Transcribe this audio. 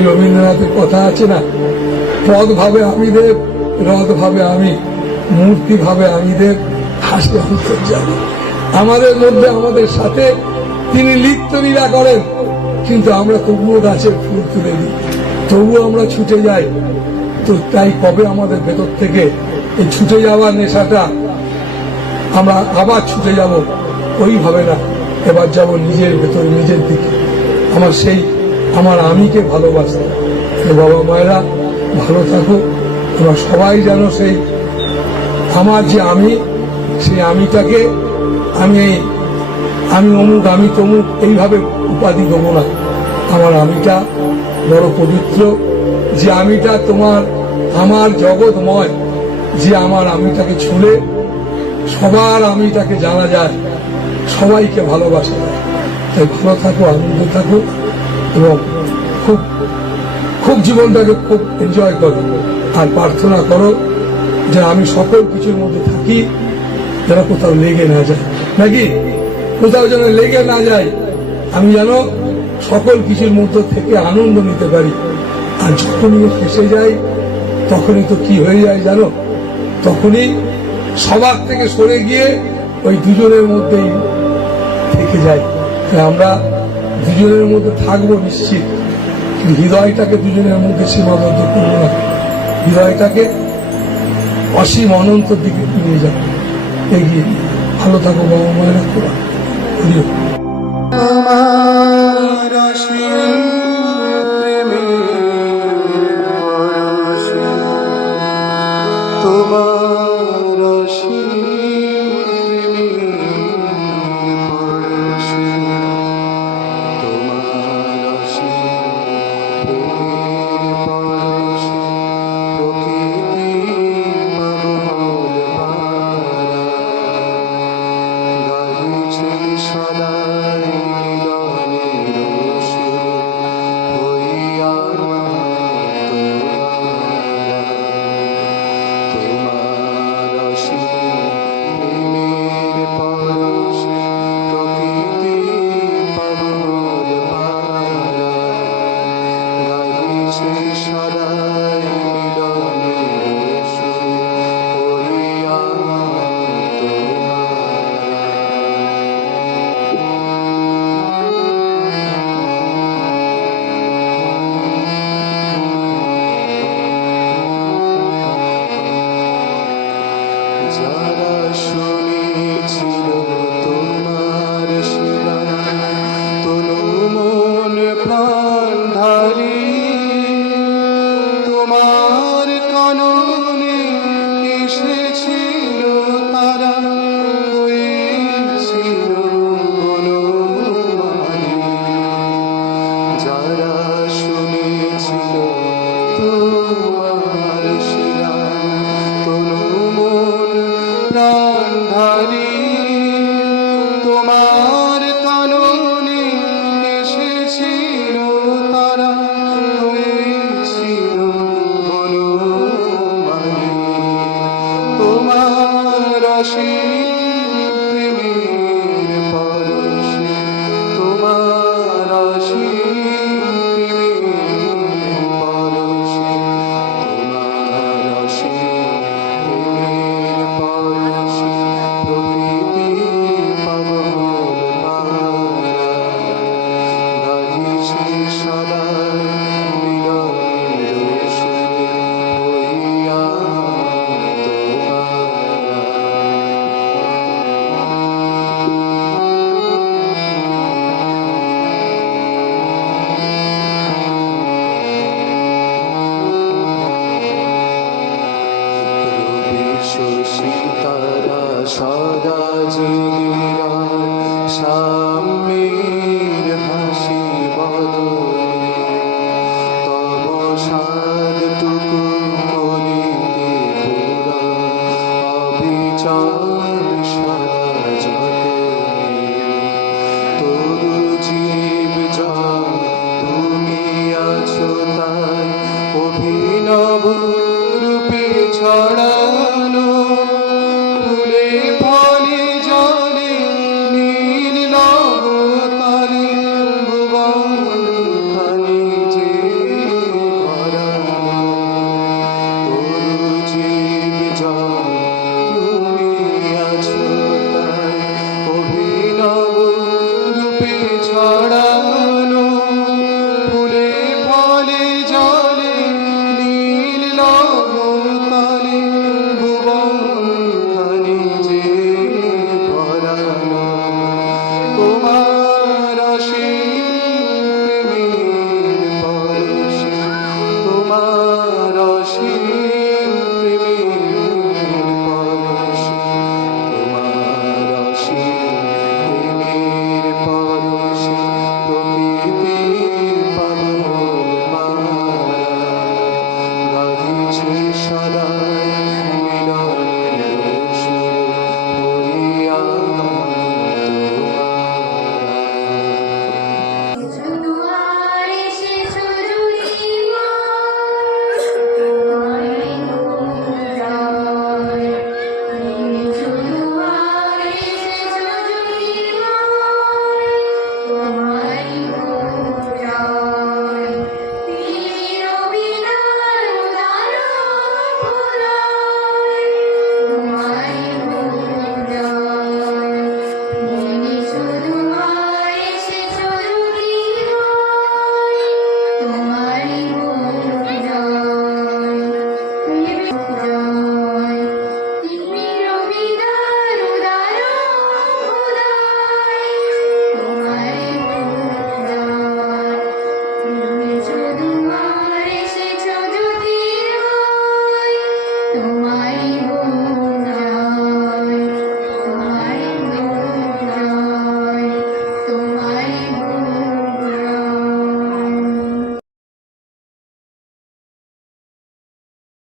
ওই রবীন্দ্রনাথের কথা আছে না? পদ ভাবে আমি দেব রথ ভাবে আমি মূর্তি ভাবে আমি দেব হাসি অন্তর্জামী আমাদের মধ্যে, আমাদের সাথে তিনি লিপ্ত লীলা করেন, কিন্তু আমরা তবুও গাছের ফুল তুলে দিই। তবুও আমরা ছুটে যাই। তো তাই কবে আমাদের ভেতর থেকে এই ছুটে যাওয়ার নেশাটা আমরা আবার ছুটে যাব? ওইভাবে না। এবার যাব নিজের ভেতর, নিজের দিকে। আমার সেই আমার আমিকে ভালোবাসে। বাবা মায়েরা, ভালো থাকো। তোমরা সবাই যেন সেই, আমার যে আমি, সেই আমিটাকে আমি আমি অমুক, আমি তমুক, এইভাবে উপাধি দেবো না। আমার আমিটা বড় পবিত্র। যে আমিটা তোমার, আমার জগৎময়, যে আমার আমিটাকে ছুলে সবার আমিটাকে জানা যায়, সবাইকে ভালোবাসা। যায় তাই ভালো থাকো, আনন্দ থাকো। এবং খুব খুব জীবনটাকে খুব এনজয় করো। আর প্রার্থনা করো যে আমি সকল কিছুর মধ্যে থাকি যেন কোথাও লেগে না যায়। নাকি? কোথাও যেন লেগে না যায়। আমি যেন সকল কিছুর মধ্যে থেকে আনন্দ নিতে পারি। আর যখনই ফেসে যাই তখনই তো কি হয়ে যায় জানো? তখনই সবার থেকে সরে গিয়ে ওই দুজনের মধ্যেই থেকে তাই আমরা দুজনের মধ্যে থাকব নিশ্চিত। কিন্তু হৃদয়টাকে দুজনের মধ্যে সীমাবদ্ধ করব না। হৃদয়টাকে অসীম অনন্তর দিকে নিয়ে যাব এগিয়ে ভালো থাকো বাবা মায়েরা হরিও শুনেছিল তোমার শিলা। তনু মন প্রাণ الله